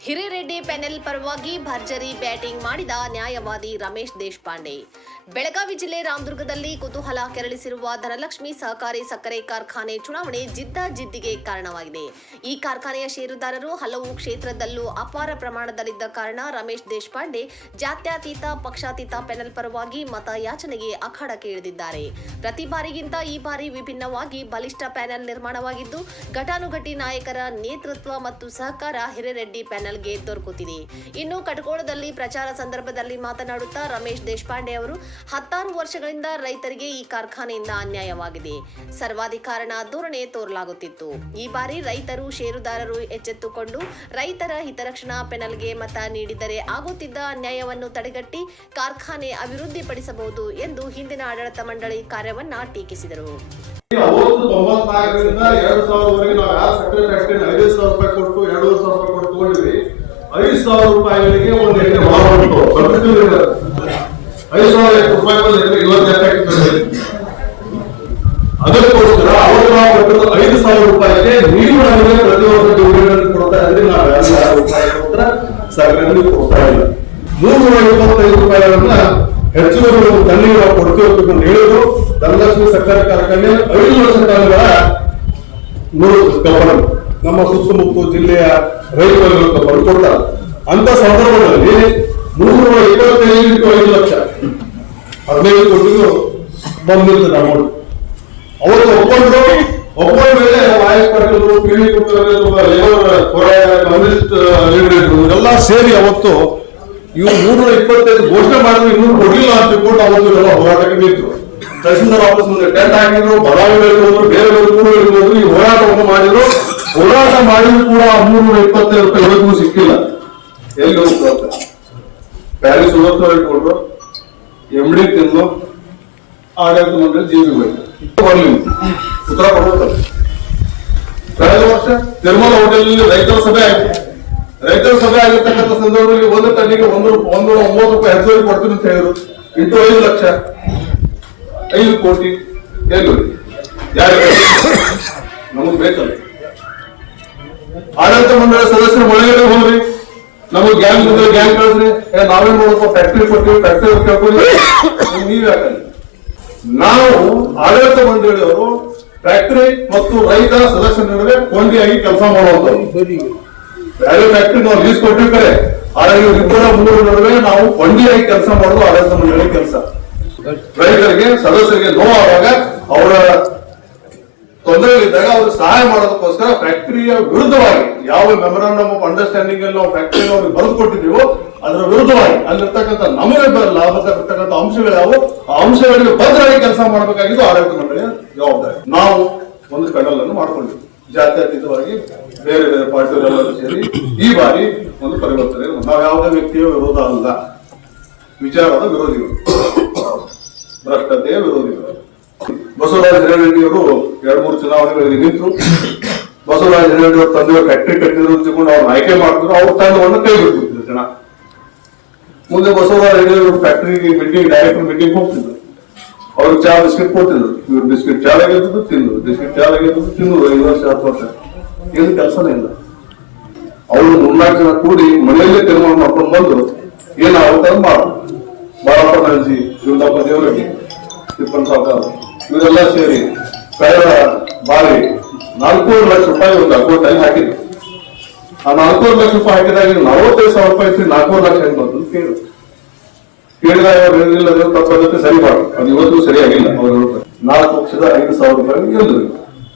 ಹಿರೇರೆಡ್ಡಿ panel ಪರವಾಗಿ ಭರ್ಜರಿ batting ಮಾಡಿದ ನ್ಯಾಯವಾದಿ ರಮೇಶ್ ದೇಶಪಾಂಡೆ. ಬೆಳಗಾವಿ ಜಿಲ್ಲೆ ರಾಮದುರ್ಗದಲ್ಲಿ ಕುತೂಹಲ ಕೆರಳಿಸಿರುವ ಧನಲಕ್ಷ್ಮಿ ಸಹಕಾರಿ ಸಕ್ಕರೆ ಕಾರ್ಖಾನೆ ಚುನಾವಣೆ ಜಿದ್ದಾಜಿದ್ದಿಗೆ ಕಾರಣವಾಗಿದೆ. ಈ ಕಾರ್ಖಾನೆಯ ಷೇರುದಾರರು ಹಲವು ಕ್ಷೇತ್ರದಲ್ಲೂ ಅಪಾರ ಪ್ರಮಾಣದಲ್ಲಿದ್ದ ಕಾರಣ ರಮೇಶ್ ದೇಶಪಾಂಡೆ ಜಾತ್ಯತೀತ ಪಕ್ಷಾತೀತ ಪ್ಯಾನೆಲ್ ಪರವಾಗಿ ಮತ ಯಾಚನೆಗೆ ಅಖಾಡಕ್ಕೆ ಇಳಿದಿದ್ದಾರೆ. ಪ್ರತಿ ಬಾರಿಗಿಂತ ಈ ಬಾರಿ ವಿಭಿನ್ನವಾಗಿ ಬಲಿಷ್ಠ ಪ್ಯಾನೆಲ್ ನಿರ್ಮಾಣವಾಗಿದ್ದು, ಘಟಾನುಘಟಿ ನಾಯಕರ ನೇತೃತ್ವ ಮತ್ತು ಸಹಕಾರ ಹಿರೇರೆಡ್ಡಿ ಪ್ಯಾನೆಲ್ಗೆ ದೊರಕುತ್ತಿದೆ. ಇನ್ನು ಕಟಕೋಳದಲ್ಲಿ ಪ್ರಚಾರ ಸಂದರ್ಭದಲ್ಲಿ ಮಾತನಾಡುತ್ತಾ ರಮೇಶ್ ದೇಶಪಾಂಡೆ ಅವರು 16 ವರ್ಷಗಳಿಂದ ರೈತರಿಗೆ ಈ ಕಾರ್ಖಾನೆಯಿಂದ ಅನ್ಯಾಯವಾಗಿದೆ, ಸರ್ವಾಧಿಕಾರಣ ಧೋರಣೆ ತೋರಲಾಗುತ್ತಿತ್ತು. ಈ ಬಾರಿ ರೈತರು ಷೇರುದಾರರು ಎಚ್ಚೆತ್ತುಕೊಂಡು ರೈತರ ಹಿತರಕ್ಷಣಾ ಪ್ಯಾನೆಲ್ಗೆ ಮತ ನೀಡಿದರೆ ಆಗುತ್ತಿದ್ದ ಅನ್ಯಾಯವನ್ನು ತಡೆಗಟ್ಟಿ ಕಾರ್ಖಾನೆ ಅಭಿವೃದ್ಧಿಪಡಿಸಬಹುದು ಎಂದು ಹಿಂದಿನ ಆಡಳಿತ ಮಂಡಳಿ ಕಾರ್ಯವನ್ನ ಟೀಕಿಸಿದರು. 1994ರಿಂದ 2000 ನಾವು ಯಾವ ಸಕ್ಕರೆ ಫ್ಯಾಕ್ಟರಿ 5,000 ರೂಪಾಯಿ ಕೊಟ್ಟು 2,500 ರೂಪಾಯಿ ಕೊಟ್ಟು ತಗೊಂಡ್ವಿ. 5,000 ರೂಪಾಯಿಗಳಿಗೆ ಒಂದು ಎಕರೆ ಮಾರುಂಟು 5,000 ರೂಪಾಯಿ ಅದಕ್ಕೋಸ್ಕರ ಅವರು ನಾವು ಕೊಟ್ಟದ್ದು 5,000 ರೂಪಾಯಿಗೆ ನೀವು ನಮಗೆ ಪ್ರತಿ ವರ್ಷ ಡಿವಿಡೆಂಡ್ ಕೊಡ್ತಾ ಇದ್ರಿ. ನಾವು 2,000 ರೂಪಾಯಿ ಸಕ್ಕರೆ ಕೊಡ್ತಾ ಇಲ್ಲ. 325 ರೂಪಾಯಿಗಳನ್ನ ಹೆಚ್ಚುವರಿ ಒಂದು ತಣ್ಣಿಗೆ ನಾವು ಕೊಡ್ತೀವಿ ಅಂತ ಹೇಳಿದ್ರು. ಧನಲಕ್ಷ್ಮಿ ಸಕ್ಕರೆ ಕಾರ್ಖಾನೆ 5 ವರ್ಷ ಕಾಲಗಳ 3 ಕಬ್ಬನ್ನು ನಮ್ಮ ಸುತ್ತಮುತ್ತ ಜಿಲ್ಲೆಯ ರೈತರು ಕಬ್ಬನ್ನು ಕೊಡ್ತಾರೆ. ಅಂತ ಸಂದರ್ಭದಲ್ಲಿ 325 ಲಕ್ಷ 15 ಕೋಟಿಗೂ ಬಂದಿರ್ತದೆ ಅಮೌಂಟ್. ಅವರು ಒಪ್ಕೊಂಡ ಮೇಲೆ ವಾಯಸ್ ಪಾಟೀಲ್ ಪಿವಿ ಕಮ್ಯುನಿಸ್ಟ್ ಎಲ್ಲ ಸೇರಿ ಅವತ್ತು ಇವರು 325 ಘೋಷಣೆ ಮಾಡಿದ್ರು, ಇನ್ನೂ ಕೊಡ್ಲಿಲ್ಲ ಅಂತ ತಿಳ್ಕೊಂಡು ಅವತ್ತು ಎಲ್ಲ ಹೋರಾಟಕ್ಕೆ ನಿಂತರು. ತಹಸೀಲ್ದಾರ್ ಆಫೀಸ್ ಮುಂದೆ ಟೆಂಟ್ ಹಾಕಿದ್ರು, ಬದಾಮಿಗಳಿಗೆ ಹೋದ್ರು, ಬೇರೆ ಕೂಡ ಹೋದ್ರು. ಈ ಹೋರಾಟವನ್ನು ಮಾಡಿದ್ರು. ಹೋರಾಟ ಮಾಡಿದ್ರು ಕೂಡ 325 ರೂಪಾಯಿ ಇವತ್ತಿಗೂ ಸಿಕ್ಕಿಲ್ಲ. ಎಲ್ಲಿ ಹೋಗ್ತಾರೆ? ಪ್ಯಾರಿಸ್ ಹೋಗ್ತಾ ಇಟ್ಕೊಂಡ್ರು, MD ತಿನ್ನು ಆಡಳಿತ ಮಂಡಳಿ ಜೀವಿ ಬರ್ಲಿ ಉತ್ತರ ಕೊಡ್ತಾರೆ. ಕಳೆದ ವರ್ಷ ತಿರುಮಲ ಹೋಟೆಲ್ ರೈತರ ಸಭೆ ಆಯ್ತು. ರೈತರ ಸಭೆ ಆಗಿರ್ತಕ್ಕಂಥ ಸಂದರ್ಭದಲ್ಲಿ ಒಂದು ಟನ್ನಿಗೆ 190 ರೂಪಾಯಿ ಹೆಚ್ಚುವರಿ ಕೊಡ್ತೀನಿ ಅಂತ ಹೇಳಿದ್ರು. ಇಂಟು 5 ಲಕ್ಷ 5 ಕೋಟಿ ಎಲ್ಲಿ ಯಾರಿಗೆ ನಮಗ್ ಬೇಕಲ್ಲ. ಆಡಳಿತ ಮಂಡಳಿ ಸದಸ್ಯರು ಒಳಗಡೆ ಹೋಗ್ರಿ, ನಮಗ್ ಗ್ಯಾಂಗ್ ಕಳಿಸ್ರಿ, ನಾವೇನ್ ಮಾಡಬೇಕು, ಫ್ಯಾಕ್ಟ್ರಿ ಕೊಟ್ಟಿವಿ, ಫ್ಯಾಕ್ಟ್ರಿ ಕೇಳ್ಕೊಳ್ಳಿ, ನೀವ್ ಯಾಕಂದ್ರೆ ನಾವು ಆಡಳಿತ ಮಂಡಳಿಯವರು ಫ್ಯಾಕ್ಟರಿ ಮತ್ತು ರೈತರ ಸದಸ್ಯರ ನಡುವೆ ಕೊಂಡಿಯಾಗಿ ಕೆಲಸ ಮಾಡುವಂತವ್ರು. ಬೇರೆ ಫ್ಯಾಕ್ಟರಿ ನಾವು ಲೀಸ್ ಕೊಟ್ಟಿರ್ತಾರೆ, ಆದರೆ ಇಬ್ಬರ 3 ನಡುವೆ ನಾವು ಕೊಂಡಿಯಾಗಿ ಕೆಲಸ ಮಾಡೋದು ಆಡಳಿತ ಮಂಡಳಿ ಕೆಲಸ. ರೈತರಿಗೆ ಸದಸ್ಯರಿಗೆ ನೋವಾದಾಗ ಅವರ ತೊಂದರೆಗಳಿದ್ದಾಗ ಅವ್ರಿಗೆ ಸಹಾಯ ಮಾಡೋದಕ್ಕೋಸ್ಕರ ಫ್ಯಾಕ್ಟರಿಯ ವಿರುದ್ಧವಾಗಿ ಯಾವ ಮೆಮೊರಾಂಡಮ್ ಆಫ್ ಅಂಡರ್ಸ್ಟ್ಯಾಂಡಿಂಗ್ ಅಲ್ಲಿ ನಾವು ಫ್ಯಾಕ್ಟರಿ ಅವ್ರಿಗೆ ಬರೆದು ಕೊಟ್ಟಿದ್ದೀವೋ ಅದರ ವಿರುದ್ಧವಾಗಿ ಅಲ್ಲಿರ್ತಕ್ಕಂಥ ನಮಗೆ ಲಾಭ ತರ್ತಕ್ಕಂಥ ಅಂಶಗಳು ಯಾವುವು ಆ ಅಂಶಗಳಿಗೆ ಭದ್ರವಾಗಿ ಕೆಲಸ ಮಾಡಬೇಕಾಗಿದ್ದು ಆಡಳಿತ ಮಂಡಳಿಯ ಜವಾಬ್ದಾರಿ. ನಾವು ಒಂದು ಕಡಲ್ ಅನ್ನು ಮಾಡ್ಕೊಂಡಿದ್ವಿ, ಜಾತ್ಯತೀತವಾಗಿ ಬೇರೆ ಬೇರೆ ಪಾರ್ಟಿಯವರೆಲ್ಲರೂ ಸೇರಿ ಈ ಬಾರಿ ಒಂದು ಪರಿವರ್ತನೆ. ನಾವು ಯಾವುದೇ ವ್ಯಕ್ತಿಯ ವಿರೋಧ ಅಲ್ಲ, ವಿಚಾರದ ವಿರೋಧಿಗಳು, ಭ್ರಷ್ಟತೆಯ ವಿರೋಧಿಗಳು. ಬಸವರಾಜ ಹಿರೇರೆಡ್ಡಿ ಅವರು 2-3 ಚುನಾವಣೆಗಳಿಗೆ ನಿಂತರು. ಬಸವರಾಜ ಹಿರೇರೆಡ್ಡಿ ಅವರು ತಂದೆ ಫ್ಯಾಕ್ಟರಿ ಕಟ್ಟಿದ್ರು ಅಂತಿಕೊಂಡು ಅವ್ರನ್ನ ಆಯ್ಕೆ ಮಾಡಿದ್ರು. ಅವ್ರ ತಂಡವನ್ನು ಕೈ ಬಿಟ್ಬಿಟ್ಟಿದ್ರು ಜನ. ಮುಂದೆ Basavaraj Hirereddy factory meeting director meeting ಹೋಗ್ತಿದ್ರು. ಅವ್ರಿಗೆ ಚಾ ಬಿಸ್ಕಿಟ್ ಕೊಡ್ತಿದ್ರು. ಇವ್ರು ಬಿಸ್ಕಿಟ್ ಚಾಲಾಗಿದ್ದು ತಿಂದ್ರು, ಬಿಸ್ಕಿಟ್ ಚಾಲಾಗಿದ್ದು ತಿಂದ್ರು. 5 ವರ್ಷ 10 ವರ್ಷ ಏನು ಕೆಲಸನೇ ಇಲ್ಲ. ಅವರು 3-4 ಜನ ಕೂಡಿ ಮನೆಯಲ್ಲೇ ತೀರ್ಮಾನ ಮಾಡ್ಕೊಂಡು ಬಂದು ಏನಾಗುತ್ತೆ ಮಾಡು. ಬಾಳಪ್ಪ ನಲ್ಜಿ, ಶಿವದಪ್ಪ ದೇವರಡ್ಡಿ, ತಿಪ್ಪನ್ ಸಾವುಕಾರ ಇವರೆಲ್ಲ ಸೇರಿ ಕಳೆದ ಬಾರಿ 4 ಲಕ್ಷ ರೂಪಾಯಿ ಒಂದು ಅಕೌಂಟ್ ಹಾಕಿದ್ರು. ಆ 4 ಲಕ್ಷ ರೂಪಾಯಿ ಹಾಕಿದಾಗ 45,000 ರೂಪಾಯಿ 4 ಲಕ್ಷ ಹೆಂಗ್ ಬಂತು ಕೇಳಿದಾಗ ಅವ್ರು ಏನಿಲ್ಲ ತಪ್ಪದಕ್ಕೆ ಸರಿ ಮಾಡು, ಅದು ಇವತ್ತು ಸರಿಯಾಗಿಲ್ಲ. ಅವ್ರು 4,05,000 ರೂಪಾಯಿ ಗೆಲ್ದ್ರು.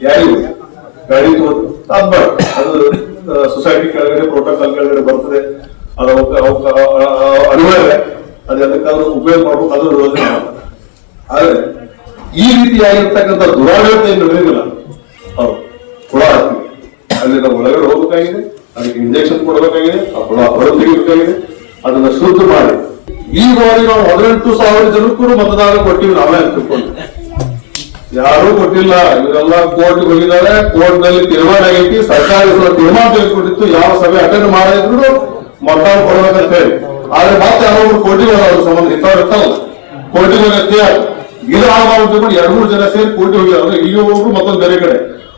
ಯಾರಿಗೂ ಗಾಡಿ ತೋದು ಅದು ಸೊಸೈಟಿ ಕೆಳಗಡೆ ಪ್ರೋಟೋಕಾಲ್ ಕೆಳಗಡೆ ಬರ್ತದೆ, ಅದು ಅನಿವಾರ್ಯ, ಅದು ಅದಕ್ಕಾದ್ರೂ ಉಪಯೋಗ ಮಾಡ್ಬೇಕು, ಅದು ಯೋಜನೆ. ಆದ್ರೆ ಈ ರೀತಿಯಾಗಿರ್ತಕ್ಕಂಥ ದುರಾಡಳಿತ ಏನು ನಡೆಯೋದಿಲ್ಲ. ಹೌದು, ಹುಳ ಹಾಕ್ತೀವಿ, ಅಲ್ಲಿ ನಾವು ಒಳಗಡೆ ಹೋಗ್ಬೇಕಾಗಿದೆ, ಅದಕ್ಕೆ ಇಂಜೆಕ್ಷನ್ ಕೊಡಬೇಕಾಗಿದೆ, ಆ ಹುಳ ಹೊರ ತೆಗಿಬೇಕಾಗಿದೆ, ಅದನ್ನ ಶುದ್ಧ ಮಾಡಿ. ಈ ಬಾರಿ ನಾವು 18,000 ಜನಕ್ಕೂ ಮತದಾನ ಕೊಟ್ಟಿವಿ. ನಾವೇ ತಿಳ್ಕೊಂಡು ಯಾರೂ ಕೊಟ್ಟಿಲ್ಲ. ಇವರೆಲ್ಲ ಕೋರ್ಟ್ ಹೋಗಿದ್ದಾರೆ, ಕೋರ್ಟ್ ನಲ್ಲಿ ತೀರ್ಮಾನ ಆಗೈತಿ, ಸರ್ಕಾರ ತೀರ್ಮಾನ ತೆಗೆದುಕೊಂಡಿತ್ತು, ಯಾವ ಸಭೆ ಅಟೆಂಡ್ ಮಾಡಿದ್ರು ಮತದಾನ ಕೊಡ್ಬೇಕಂತ ಹೇಳಿ. ಆದ್ರೆ ಮತ್ತೆ ಯಾರು ಕೋರ್ಟಿಗೆ ಹೋಗೋದ್ರ ಸಂಬಂಧ ಇಂಥವ್ರು ಇರ್ತಾರಲ್ಲ, ಕೋರ್ಟಿಗೆ ಹೋಗತ್ತೆ ಇದು ಆಗಬಾರ್ದು 2-3 ಜನ ಸೇರಿ ಕೋರ್ಟಿ ಹೋಗಿದ್ರು. ಇಲ್ಲಿ ಹೋಗ್ರು ಮತ್ತೊಂದು ಬೇರೆ ಕಡೆ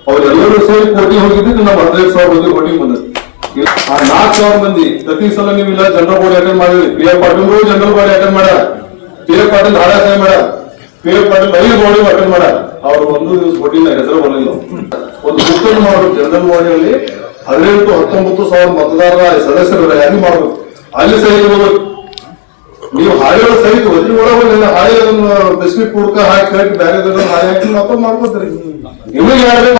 ಅವರೆಲ್ಲರೂ ಸೇರಿ ಕೋರ್ಟಿಗೆ ಹೋಗಿದ್ದು ನಮ್ಮ 15,000 ಮಂದಿ ಕೋರ್ಟಿಗೆ ಬಂದದ್ದು. ಆ 4,000 ಮಂದಿ ಪ್ರತಿ ಸಲ ನೀವು ಇಲ್ಲ ಜನರಲ್ ಬಾಡಿ ಅಟೆಂಡ್ ಮಾಡಿದ್ರಿ. P F Patil general body attend ಮಾಡ್ಯಾರ, ಪಿ ಎಫ್ ಪಾಟೀಲ್ ಹಾಡಾಸೆ ಮಾಡ್ಯಾರ, P F Patil 5 body attend ಮಾಡ್ಯಾರ. ಅವ್ರು ಒಂದು ದಿವಸ ಕೊಟ್ಟಿಲ್ಲ, ಹೆಸರು ಬರಲಿಲ್ಲ. ಒಂದು ಪುಸ್ತಕ ಮಾಡಬೇಕು ಜನರಲ್ ಬಾಡಿಯಲ್ಲಿ 18,000-19,000 ಮತದಾರರ ಸದಸ್ಯರ ಯಾರಿ ಮಾಡಬೇಕು, ಅಲ್ಲಿ ಸಹಿತ ಹೋಗ್ಬೇಕು. ನೀವು ಹಾಳೆಗಳ ಸಹಿತ ಒದ್ರಿ ಒಳಗೆ ಹಾಳೆ ಬಿಸ್ಕಿಟ್ ಕುಡ್ಕ ಹಾಕಿ ಬೇರೆ ಹಾಳೆ ಹಾಕಿ ಮಾಡ್ಕೋತೀರಿ. ನಿಮಗೆ ಯಾರು